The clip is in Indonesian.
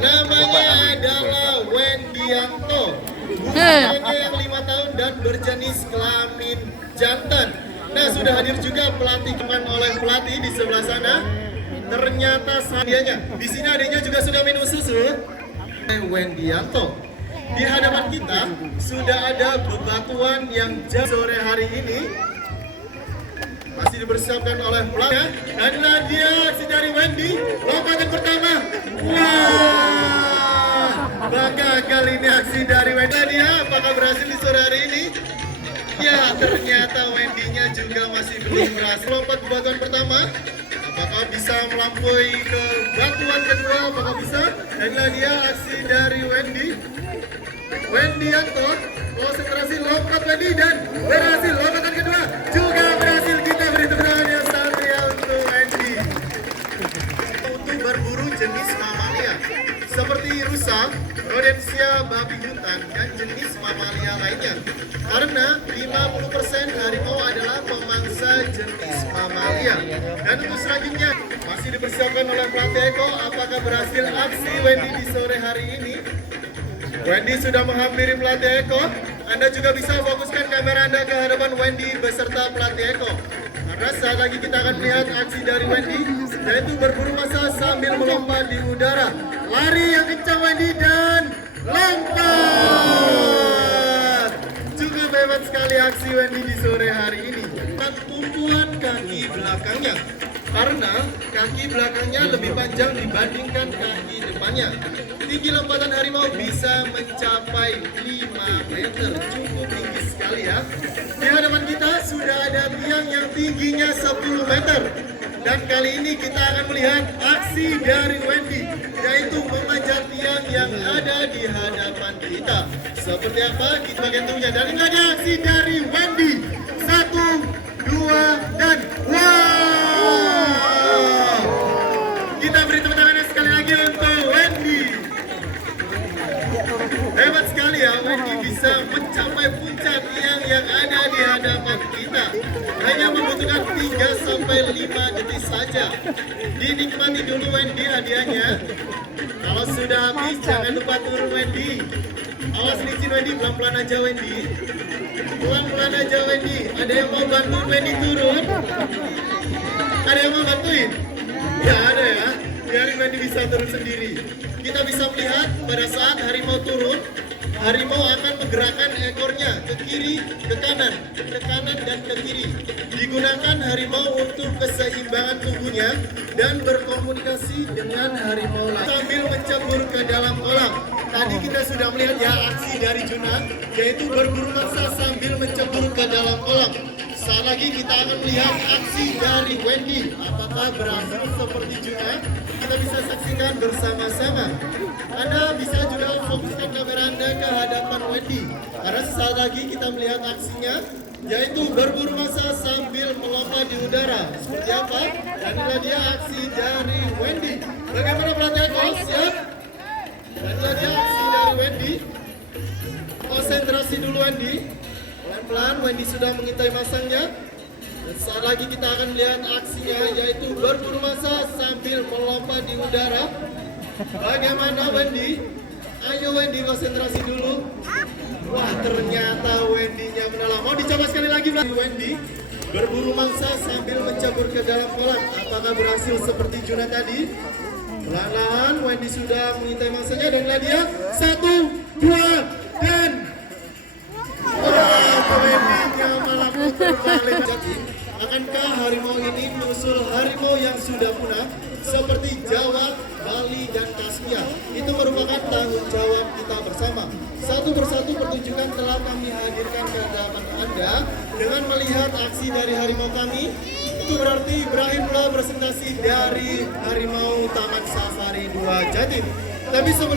Namanya adalah Wendianto. Usianya yang 5 tahun dan berjenis kelamin jantan. Nah, sudah hadir juga pelatih oleh pelatih di sebelah sana. Ternyata sadianya di sini adanya juga sudah minum susu. Wendianto. Di hadapan kita sudah ada bebatuan yang sore hari ini masih dipersiapkan oleh pelatih. Dan dia aksi dari Wendy, lompatan pertama. Wah, bangga kali ini aksi dari Wendy. Dia apakah berhasil di sore hari ini? Ya, ternyata Wendy-nya juga masih belum berhasil. Lompat bebatuan pertama, apakah bisa melampaui ke batuan kedua? Apakah bisa? Dan dia aksi dari Wendianto, konsentrasi lompat Wendy dan berhasil. Lompatan kedua juga berhasil. Kita beri tepuk tangan yang satria untuk Wendy. Untuk berburu jenis mamalia seperti rusa, rodensia, babi hutan, dan jenis mamalia lainnya. Karena 50% harimau adalah pemangsa jenis mamalia. Dan untuk selanjutnya masih dipersiapkan oleh pelatih Eko. Apakah berhasil aksi Wendy di sore hari ini? Wendy sudah menghampiri pelatih Eko. Anda juga bisa fokuskan kamera Anda ke hadapan Wendy beserta pelatih Eko. Karena saat lagi kita akan melihat aksi dari Wendy, yaitu berburu massa sambil melompat di udara. Lari yang kencang Wendy dan lompat. Cukup hebat sekali aksi Wendy di sore hari ini. Tumpuan kaki belakangnya. Karena kaki belakangnya lebih panjang dibandingkan kaki depannya. Tinggi lompatan harimau bisa mencapai 5 meter. Cukup tinggi sekali ya. Di hadapan kita sudah ada tiang yang tingginya 10 meter. Dan kali ini kita akan melihat aksi dari Wendy, yaitu memanjat tiang yang ada di hadapan kita. Seperti apa? Kita bagian tunggunya. Dan ini ada aksi dari Wendy. 1, 2, dan wow! Kita beri tepuk tangan sekali lagi untuk Wendy. Hebat sekali ya, Wendy bisa mencapai puncak tiang yang ada di hadapan kita. Hanya membutuhkan 3-5 detik saja. Dinikmati dulu Wendy hadiahnya. Kalau sudah habis jangan lupa turun Wendy. Awas licin Wendy, pelan-pelan aja Wendy. Pelan-pelan aja Wendy. Ada yang mau bantuin Wendy turun? Ada yang mau bantuin? Ya ada ya. Biarin Wendy bisa turun sendiri. Kita bisa melihat pada saat harimau turun, harimau akan menggerakkan ekornya ke kiri, ke kanan, dan ke kiri. Digunakan harimau untuk keseimbangan tubuhnya dan berkomunikasi dengan harimau lain sambil mencebur ke dalam kolam. Tadi kita sudah melihat ya aksi dari Juna, yaitu berburu massa sambil mencebur ke dalam kolam. Saat lagi kita akan melihat aksi dari Wendy. Apakah berhasil seperti Juna? Kita bisa saksikan bersama-sama. Anda bisa juga fokuskan kamera Anda ke hadapan Wendy. Karena saat lagi kita melihat aksinya, yaitu berburu massa sambil melompat di udara. Seperti apa? Dan inilah dia aksi dari Wendy. Bagaimana perhatian kau? Siap? Dan inilah dia aksi dari Wendy. Konsentrasi dulu Wendy. Pelan-pelan Wendy sudah mengintai masangnya. Dan saat lagi kita akan melihat aksinya, yaitu berburu massa sambil melompat di udara. Bagaimana Wendy? Ayo Wendy konsentrasi dulu. Wah, ternyata Wendy-nya menelan. Mau dicoba sekali lagi Wendy? Berburu massa sambil mencebur ke dalam kolam. Apakah berhasil seperti Juna tadi? Pelan-pelan Wendy sudah mengintai masanya dan dia 1, 2, dan Wendy-nya malah putar balik. Akankah harimau ini menyusul harimau yang sudah punah seperti Jawa, Bali, dan Kaspia? Itu merupakan tanggung jawab kita bersama. Satu persatu pertunjukan telah kami hadirkan ke hadapan Anda. Dengan melihat aksi dari harimau kami, itu berarti berakhir pula presentasi dari Harimau Taman Safari 2 Jatim. Tapi